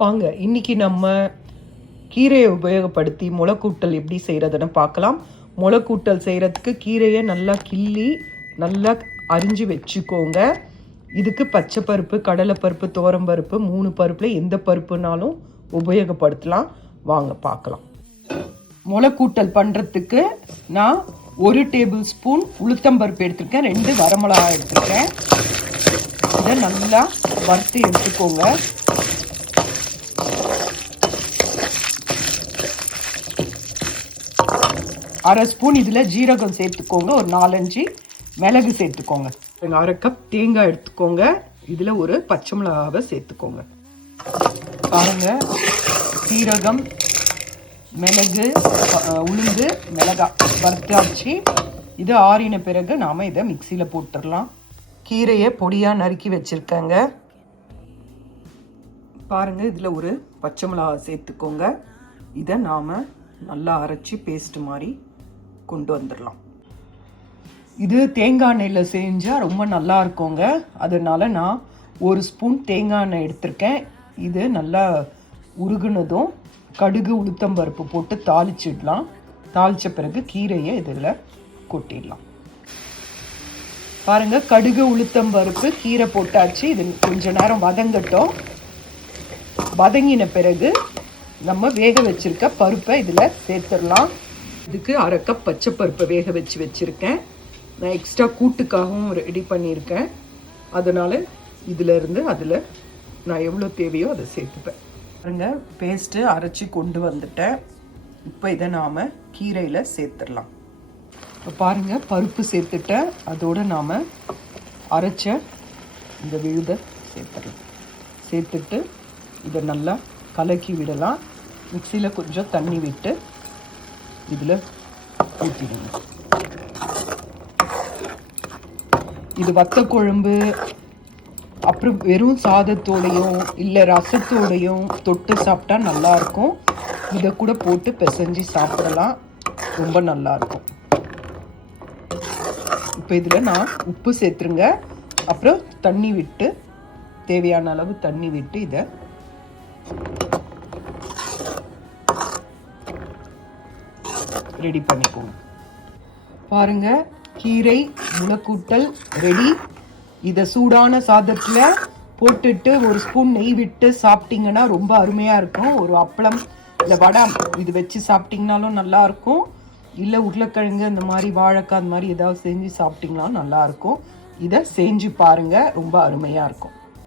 வாங்க இன்னைக்கு நம்ம கீரையை உபயோகப்படுத்தி முளைக்கூட்டல் எப்படி செய்கிறதுன்னு பார்க்கலாம். முளைக்கூட்டல் செய்கிறதுக்கு கீரையை நல்லா கிள்ளி நல்லா அரிஞ்சு வச்சுக்கோங்க. இதுக்கு பச்சை பருப்பு, கடலைப்பருப்பு, துவரம்பருப்பு 3 பருப்பில் எந்த பருப்புனாலும் உபயோகப்படுத்தலாம். வாங்க பார்க்கலாம். முளைக்கூட்டல் பண்ணுறதுக்கு நான் 1 டேபிள் ஸ்பூன் உளுத்தம்பருப்பு எடுத்துருக்கேன், 2 வரமிளகா எடுத்துருக்கேன். இதை நல்லா வறுத்து எடுத்துக்கோங்க. அரை ஸ்பூன் இதில் ஜீரகம் சேர்த்துக்கோங்க, ஒரு 4-5 மிளகு சேர்த்துக்கோங்க, 1/2 கப் தேங்காய் எடுத்துக்கோங்க, இதில் ஒரு பச்சை மிளகாவை சேர்த்துக்கோங்க. பாருங்க, சீரகம், மிளகு, உளுந்து, மிளகாய் வறுத்தாச்சு. இது ஆறின பிறகு நாம் இதை மிக்சியில் போட்டுடலாம். கீரையை பொடியாக நறுக்கி வச்சுருக்கேங்க. பாருங்கள், இதில் ஒரு பச்சை மிளகாய் சேர்த்துக்கோங்க. இதை நாம் நல்லா அரைச்சி பேஸ்ட் மாதிரி கொண்டு வந்துடலாம். இது தேங்காய் எண்ணெயில் செஞ்சால் ரொம்ப நல்லா இருக்குங்க. அதனால நான் 1 ஸ்பூன் தேங்காய் எண்ணெய் எடுத்திருக்கேன். இது நல்லா உருகுனதும் கடுகு, உளுத்தம்பருப்பு போட்டு தாளிச்சிடலாம். தாளித்த பிறகு கீரையை இதில் கொட்டிடலாம். பாருங்கள், கடுகு, உளுத்தம்பருப்பு, கீரை போட்டாச்சு. இது கொஞ்ச நேரம் வதங்கட்டும். வதங்கின பிறகு நம்ம வேக வச்சிருக்க பருப்பை இதில் சேர்த்துடலாம். இதுக்கு 1/2 கப் பச்சை பருப்பை வேக வச்சுருக்கேன். நான் எக்ஸ்ட்ரா கூட்டுக்காகவும் ரெடி பண்ணியிருக்கேன். அதனால் இதிலேருந்து அதில் நான் எவ்வளோ தேவையோ அதை சேர்த்துப்பேன். பாருங்க, பேஸ்ட்டு அரைச்சி கொண்டு வந்துட்டேன். இப்போ இதை நாம் கீரையில் சேர்த்துடலாம். இப்போ பாருங்கள், பருப்பு சேர்த்துட்டேன். அதோடு நாம் அரைச்ச இந்த விழுதை சேர்த்துடலாம். சேர்த்துட்டு இதை நல்லா கலக்கி விடலாம். மிக்சியில் கொஞ்சம் தண்ணி விட்டு இதில் ஊற்றிடுங்க. இது வத்த குழம்பு, அப்புறம் வெறும் சாதத்தோடையும் இல்லை ரசத்தோடையும் தொட்டு சாப்பிட்டா நல்லாயிருக்கும். இதை கூட போட்டு பிசைஞ்சு சாப்பிடலாம், ரொம்ப நல்லாயிருக்கும். இப்போ இதில் நான் உப்பு சேர்த்துருங்க. அப்புறம் தண்ணி விட்டு, தேவையான அளவு தண்ணி விட்டு இதை ரெடி பண்ணிக்கோங்க. பாருங்க, கீரை முளைக்கூட்டல் ரெடி. இதை சூடான சாதத்தில் போட்டுட்டு 1 ஸ்பூன் நெய் விட்டு சாப்பிட்டீங்கன்னா ரொம்ப அருமையாக இருக்கும். ஒரு அப்பளம் இல்லை வடை இது வச்சு சாப்பிட்டிங்கனாலும் நல்லாயிருக்கும். இல்லை உருளைக்கிழங்கு இந்த மாதிரி, வாழைக்காய் அந்த மாதிரி ஏதாவது செஞ்சு சாப்பிட்டிங்கனாலும் நல்லாயிருக்கும். இதை செஞ்சு பாருங்கள், ரொம்ப அருமையாக இருக்கும்.